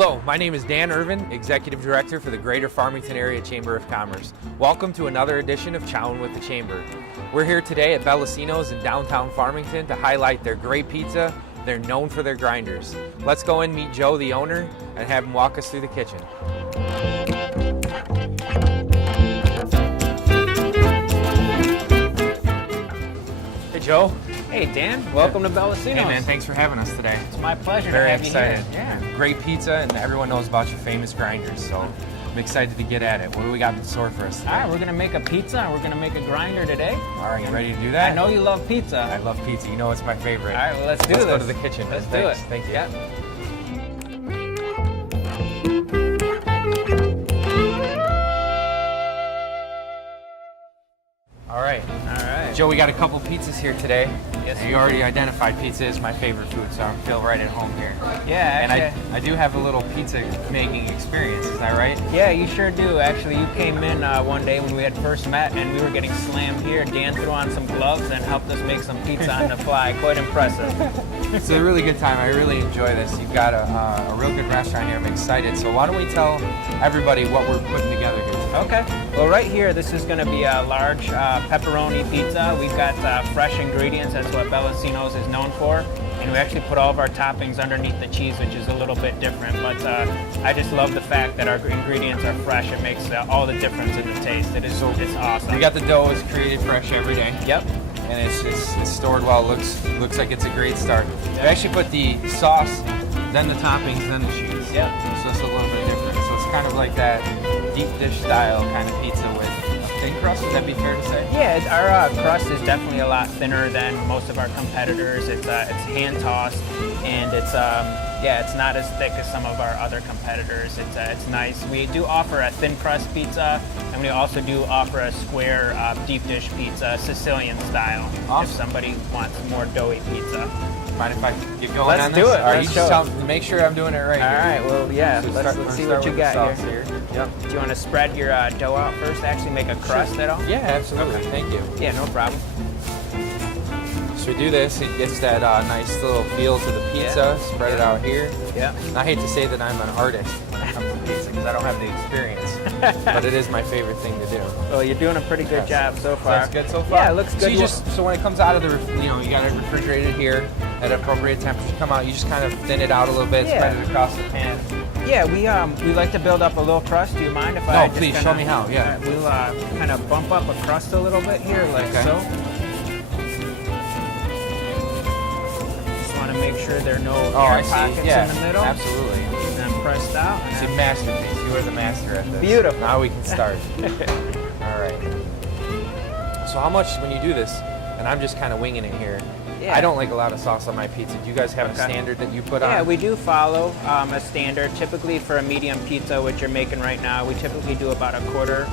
Hello, my name is Dan Irvin, Executive Director for the Greater Farmington Area Chamber of Commerce. Welcome to another edition of Chowin with the Chamber. We're here today at Bellacino's in downtown Farmington to highlight their great pizza. They're known for their grinders. Let's go and meet Joe, the owner, and have him walk us through the kitchen. Hey Joe. Hey Dan, welcome to Bellacino's. Hey man, thanks for having us today. It's my pleasure Very to have excited. you here. Yeah. Great pizza, and everyone knows about your famous grinders, so I'm excited to get at it. What do we got in store for us today? All right, we're gonna make a pizza and we're gonna make a grinder today. All right, you ready to do that? I know you love pizza. I love pizza. You know it's my favorite. All right, well let's do this. Let's go to the kitchen. Let's Thanks. do it. Thank you. Yep. All right. All right. Joe, we got a couple pizzas here today. Yes, You already identified pizza is my favorite food, so I feel right at home here. Yeah, And actually, I do have a little pizza making experience, is that right? yeah, you sure do. Actually, you came in one day when we had first met and we were getting slammed here. Dan threw on some gloves and helped us make some pizza on the fly. Quite impressive. It's a really good time. I really enjoy this. You've got a real good restaurant here. I'm excited. So why don't we tell everybody what we're putting together here today? Okay. Well, right here, this is going to be a large pepperoni pizza. We've got fresh ingredients. That's what Bellacino's is known for. And we actually put all of our toppings underneath the cheese, which is a little bit different. But I just love the fact that our ingredients are fresh. It makes all the difference in the taste. It's awesome. We got the dough is created fresh every day. Yep. And it's stored well. Looks like it's a great start. We actually put the sauce, then the toppings, then the cheese. Yep. So it's a little bit different. So it's kind of like that deep dish style kind of pizza with a thin crust. Would that be fair to say? Yeah, our crust is definitely a lot thinner than most of our competitors. It's hand tossed, and it's not as thick as some of our other competitors. It's nice. We do offer a thin crust pizza, and we also do offer a square deep dish pizza, Sicilian style. Awesome. If somebody wants more doughy pizza. Mind if I get going Let's on this? do it. All right, Let's you show just make sure I'm doing it right. All here. right. Well, yeah. So Let's see what you got here. Yep. Do you want to spread your dough out first? Actually, make a crust at all? Yeah, absolutely. Okay. Thank you. Yeah, no problem. So we do this. It gets that nice little feel to the pizza. Yeah. Spread it out here. Yeah. And I hate to say that I'm an artist when it comes to pizza because I don't have the experience, but it is my favorite thing to do. Well, you're doing a pretty good job so far. That's good so far. Yeah, it looks good. So when it comes out of the, you got it refrigerated here at appropriate temperature. Come out, you just kind of thin it out a little bit, Yeah. spread it across the pan. Yeah, we like to build up a little crust. Do you mind if I just please, kinda, show me how, yeah. We'll kind of bump up a crust a little bit here, like Okay. so. Just want to make sure there are no air pockets in the middle. Absolutely. And then pressed out. It's And a masterpiece. You are the master at this. Beautiful. Now we can start. All right. So how much when you do this, and I'm just kind of winging it here, Yeah. I don't like a lot of sauce on my pizza. Do you guys have a standard that you put on? Yeah, we do follow a standard. Typically for a medium pizza, which you're making right now, we typically do about a quarter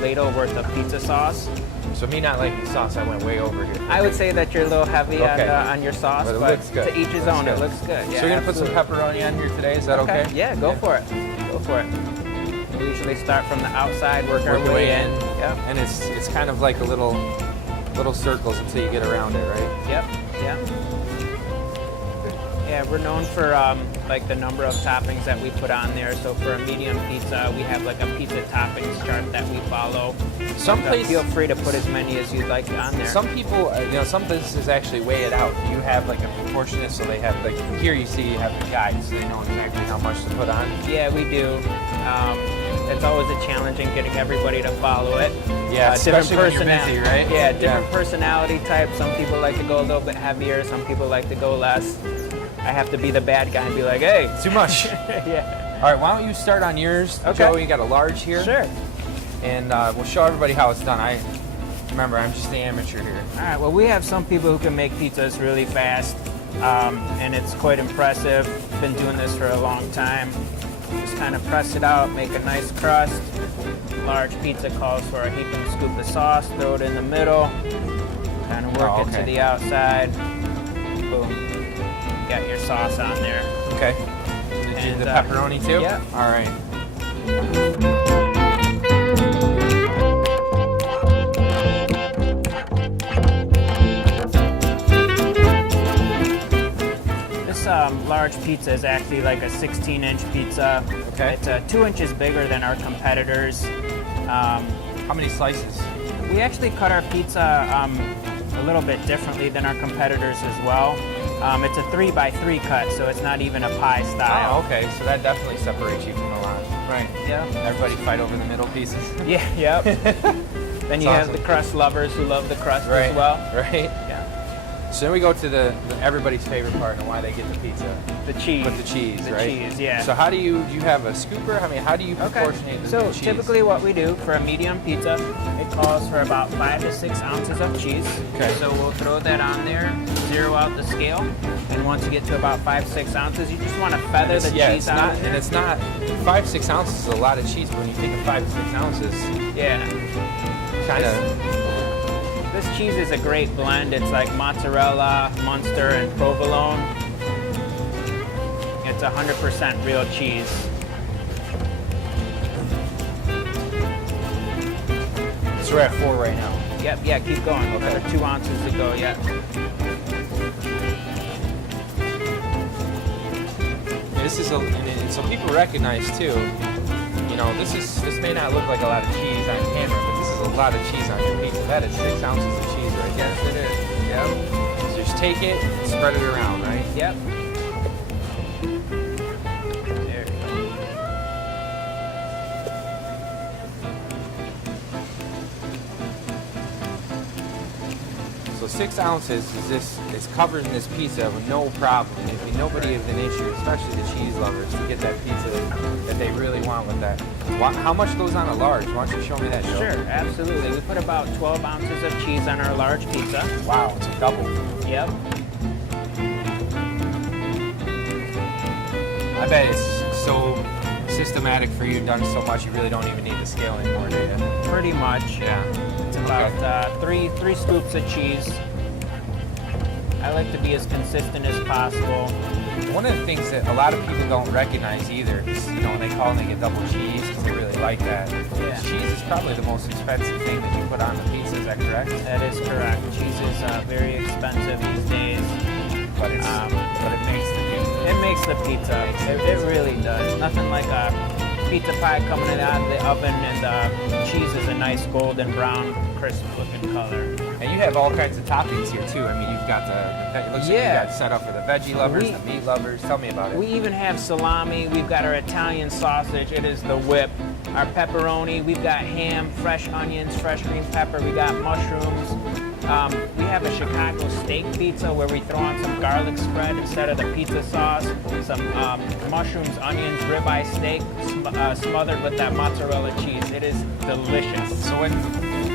ladle worth of pizza sauce. So me not liking sauce, I went way over here. I would say that you're a little heavy on your sauce, But it but looks good. to each his own. It looks good. Yeah, So you're gonna put some pepperoni on here today? Is that okay? Yeah, go for it. Go for it. We usually start from the outside, work our Work the way way in. Yep. And it's kind of like a little circles until you get around it, right? Yep. Yep. Yeah, we're known for like the number of toppings that we put on there. So for a medium pizza, we have like a pizza toppings chart that we follow. Feel free to put as many as you'd like on there. Some people, some places actually weigh it out. You have like a proportionate, so they have like here you see you have the guide, so they know exactly how much to put on. Yeah, we do. It's always a challenge in getting everybody to follow it. Yeah, especially when you're busy, right? Yeah, different personality types. Some people like to go a little bit heavier. Some people like to go less. I have to be the bad guy and be like, hey. Too much. Yeah. All right, why don't you start on yours? Okay. Joe, you got a large here. Sure. And we'll show everybody how it's done. Remember, I'm just the amateur here. All right, well, we have some people who can make pizzas really fast, and it's quite impressive. Been doing this for a long time. Just kind of press it out, make a nice crust. Large pizza calls for a heap and scoop of sauce, throw it in the middle, kind of work it to the outside. Boom. You got your sauce on there. Okay. And the pepperoni too? Yeah. All right. large pizza is actually like a 16-inch pizza. Okay. It's 2 inches bigger than our competitors. How many slices? We actually cut our pizza a little bit differently than our competitors as well. It's a 3x3 cut, so it's not even a pie style. Oh, okay. So that definitely separates you from a lot. Right. Yeah. Everybody fight over the middle pieces. Yeah. Yep. Then you have the crust lovers who love the crust as well. Right. Yeah. So then we go to the everybody's favorite part and why they get the pizza. The cheese. With the cheese, the right? cheese, yeah. So how do you have a scooper? I mean, how do you proportionate the cheese? So typically what we do for a medium pizza, it calls for about 5 to 6 ounces of cheese. Okay. So we'll throw that on there, zero out the scale, and once you get to about 5-6 ounces, you just want to feather the cheese out. And it's not 5-6 ounces is a lot of cheese, but when you think of 5 to 6 ounces, yeah, kind of. This cheese is a great blend. It's like mozzarella, Munster, and provolone. It's 100% real cheese. So we're at 4 right now. Yep, yeah, keep going. Okay. Another 2 ounces to go, yeah. This is and so people recognize too. You know, this may not look like a lot of cheese on camera, but this is a lot of cheese on your pizza. That is 6 ounces of cheese right there. Yes, it is. Yep. So just take it and spread it around, right? Yep. There you go. So 6 ounces is covering this pizza with no problem. I mean, nobody has an issue, especially the cheese lovers, to get that pizza that they really want with that. How much goes on a large? Why don't you show me that, Joe? Sure, absolutely. We put about 12 ounces of cheese on our large pizza. Wow, it's a double. Yep. I bet it's so systematic for you, done so much, you really don't even need the scale anymore, do you? Pretty much. Yeah. It's about three scoops of cheese. I like to be as consistent as possible. One of the things that a lot of people don't recognize either is, you know, when they call and they get double cheese because they really like that. Yeah. Cheese is probably the most expensive thing that you put on the pizza, is that correct? That is correct. Cheese is very expensive these days. But it makes the pizza. It makes the pizza. It really does. Nothing like a pizza pie coming out of the oven and the cheese is a nice golden brown, crisp looking color. And you have all kinds of toppings here too. I mean, you've got it looks like you got set up for the veggie lovers, the meat lovers. Tell me about it. We even have salami. We've got our Italian sausage. It is the whip. Our pepperoni. We've got ham, fresh onions, fresh green pepper. We got mushrooms. We have a Chicago steak pizza where we throw on some garlic spread instead of the pizza sauce. Some mushrooms, onions, ribeye steak smothered with that mozzarella cheese. It is delicious. So when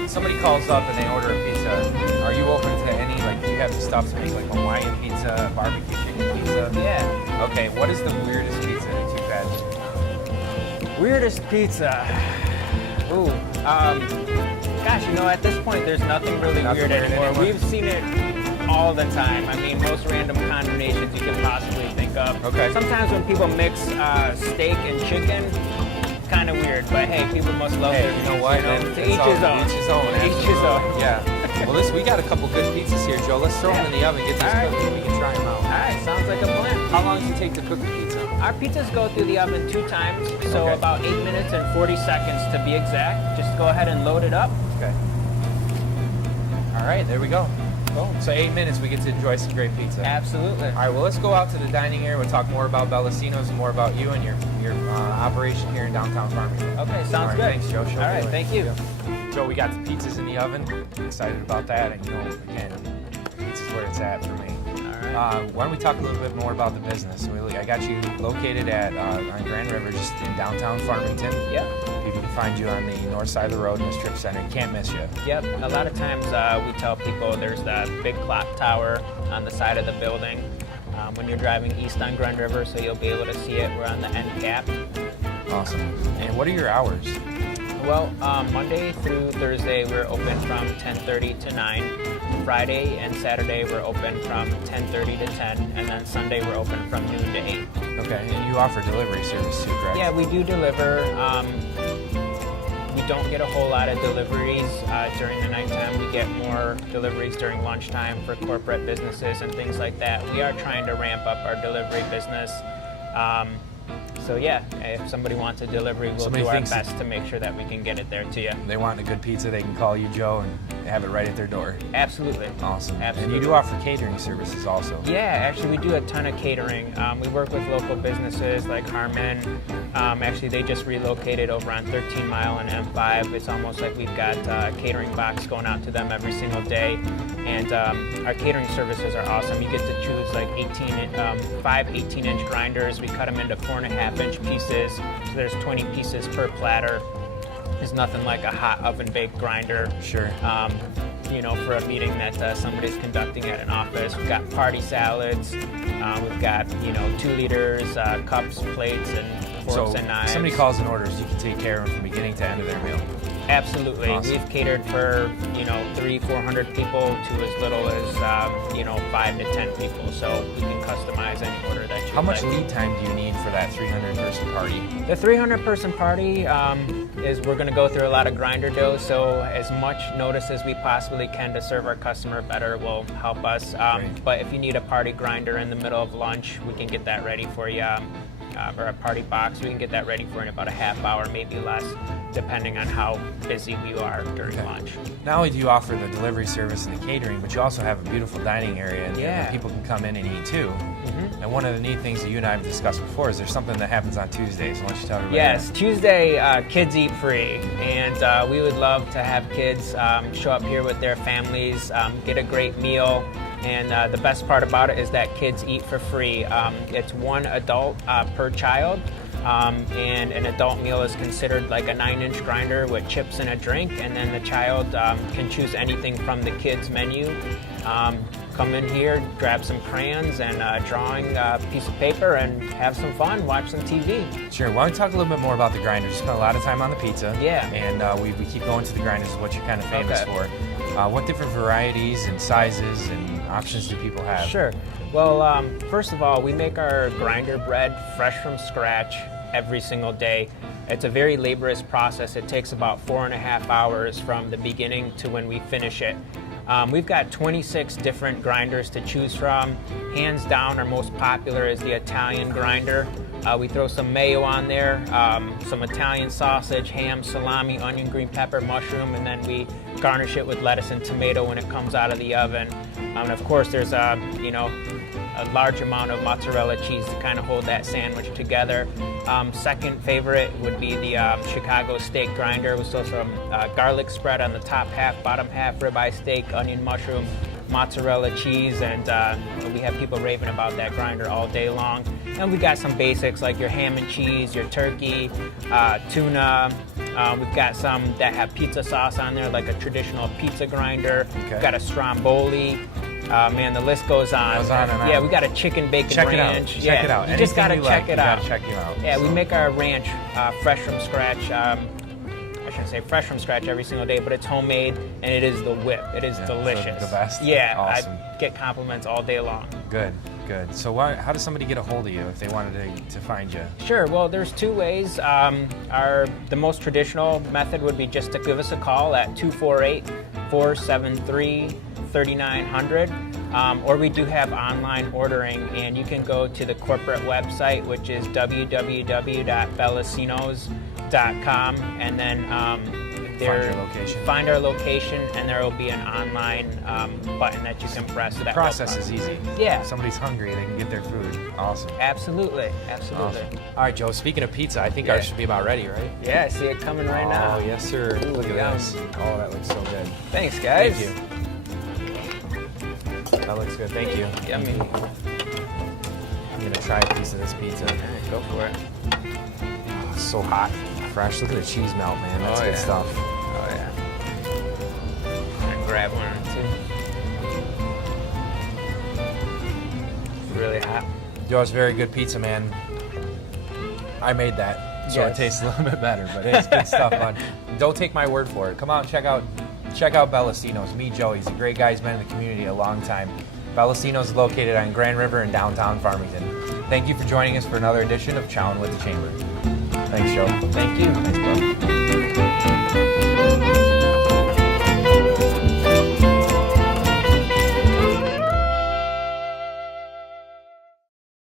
somebody calls up and they order a pizza, are you open to any, like, do you have the stuff to make like Hawaiian pizza, barbecue chicken pizza? Yeah. Okay, what is the weirdest pizza that you've had? Weirdest pizza. Ooh. Gosh, you know, at this point, there's nothing really weird anymore. We've seen it all the time. I mean, most random combinations you can possibly think of. Okay. Sometimes when people mix steak and chicken, kind of weird, but hey, people must love their you know what? To each his own. Each his own. Each his own. Yeah. Well, we got a couple good pizzas here, Joe. Let's throw them in the oven, get these cooking, we can try them out. All right, sounds like a plan. How long does it take to cook a pizza? Our pizzas go through the oven 2 times, so about 8 minutes and 40 seconds to be exact. Just go ahead and load it up. Okay. All right, there we go. Boom. So 8 minutes, we get to enjoy some great pizza. Absolutely. All right, well, let's go out to the dining area. We'll talk more about Bellacino's and more about you and your operation here in downtown Farmington. Okay, sounds good. Thanks, Joe. All right, thank you. Joe, we got the pizzas in the oven. Excited about that, and you know, again, pizza's where it's at for me. All right. Why don't we talk a little bit more about the business? I got you located at on Grand River, just in downtown Farmington. Yep. People can find you on the north side of the road in the strip center. You can't miss you. Yep. A lot of times we tell people there's that big clock tower on the side of the building when you're driving east on Grand River, so you'll be able to see it. We're on the end cap. Awesome. And what are your hours? Well, Monday through Thursday we're open from 10:30 to 9. Friday and Saturday we're open from 10:30 to 10, and then Sunday we're open from noon to 8. Okay, and you offer delivery service too, correct? Yeah, we do deliver. We don't get a whole lot of deliveries during the nighttime. We get more deliveries during lunchtime for corporate businesses and things like that. We are trying to ramp up our delivery business. So yeah, if somebody wants a delivery, we'll do our best to make sure that we can get it there to you. They want a good pizza, they can call you, Joe, and have it right at their door. Absolutely. Awesome. Absolutely. And you do offer catering services also. Yeah, actually we do a ton of catering. We work with local businesses like Harmon. Actually, they just relocated over on 13 Mile and M5. It's almost like we've got a catering box going out to them every single day. And our catering services are awesome. You get to choose like 5 18-inch grinders. We cut them into 4.5-inch pieces. So there's 20 pieces per platter. There's nothing like a hot oven-baked grinder. Sure. You know, for a meeting that somebody's conducting at an office. We've got party salads. We've got, 2 liters, cups, plates, and forks and knives. If somebody calls in orders, you can take care of them from beginning to end of their meal. Absolutely. Awesome. We've catered for, 300-400 people to as little as, 5 to 10 people. So we can customize any order that you How much like. lead time do you need for that 300-person party? The 300-person party is we're going to go through a lot of grinder dough, so as much notice as we possibly can to serve our customer better will help us. But if you need a party grinder in the middle of lunch, we can get that ready for you. Or a party box, we can get that ready for in about a half hour, maybe less, depending on how busy we are during lunch. Not only do you offer the delivery service and the catering, but you also have a beautiful dining area and people can come in and eat too. Mm-hmm. And one of the neat things that you and I have discussed before is there's something that happens on Tuesdays. Why don't you tell everybody? Yes, Tuesday, kids eat free, and we would love to have kids show up here with their families, get a great meal. And the best part about it is that kids eat for free. It's 1 adult per child, and an adult meal is considered like a 9-inch grinder with chips and a drink, and then the child can choose anything from the kids' menu. Come in here, grab some crayons and a drawing piece of paper and have some fun, watch some TV. Sure. Why don't we talk a little bit more about the grinders? You spent a lot of time on the pizza. Yeah. And we keep going to the grinders, what you're kind of famous for. What different varieties and sizes and options do people have? Sure. Well, first of all, we make our grinder bread fresh from scratch every single day. It's a very laborious process. It takes about 4.5 hours from the beginning to when we finish it. We've got 26 different grinders to choose from. Hands down, our most popular is the Italian grinder. We throw some mayo on there, some Italian sausage, ham, salami, onion, green pepper, mushroom, and then we garnish it with lettuce and tomato when it comes out of the oven. And of course, there's a large amount of mozzarella cheese to kind of hold that sandwich together. Second favorite would be the Chicago steak grinder. We still some garlic spread on the top half, bottom half, ribeye steak, onion, mushroom, mozzarella cheese, and we have people raving about that grinder all day long. And we got some basics like your ham and cheese, your turkey, tuna. We've got some that have pizza sauce on there, like a traditional pizza grinder. Okay. We've got a stromboli. Man, the list goes on. Goes on and on. Yeah, we got a chicken bacon ranch. Check it out. You just gotta check it out. You gotta check it out. Yeah, we make our ranch fresh from scratch. I shouldn't say fresh from scratch every single day, but it's homemade and it is the whip. It is delicious. The best? Yeah, Awesome. I get compliments all day long. Good. So how does somebody get a hold of you if they wanted to find you? Sure. Well, there's 2 ways. The most traditional method would be just to give us a call at 248-473-3900. Or we do have online ordering, and you can go to the corporate website, which is www.bellacinos.com, and then find our location, and there will be an online button that you can press. The process is easy. Yeah. If somebody's hungry, they can get their food. Awesome. Absolutely. Awesome. All right, Joe, speaking of pizza, I think ours should be about ready, right? Yeah, I see it coming right now. Oh, yes, sir. Ooh, Look at yum. this. Oh, that looks so good. Thanks, guys. Thank you. That looks good. Thank you. Yummy. I'm going to try a piece of this pizza. Go for it. Oh, it's so hot. Fresh. Look at the cheese melt, man. That's good stuff. Oh, yeah. And grab one or two. Really hot. Joe, it's very good pizza, man. I made that, so it tastes a little bit better, but it's good stuff, bud. Don't take my word for it. Come out and check out Bellacino's. Meet Joe. He's a great guy. He's been in the community a long time. Bellacino's is located on Grand River in downtown Farmington. Thank you for joining us for another edition of Chowin with the Chamber. Thanks, Joe. Thank you. Thanks, bud.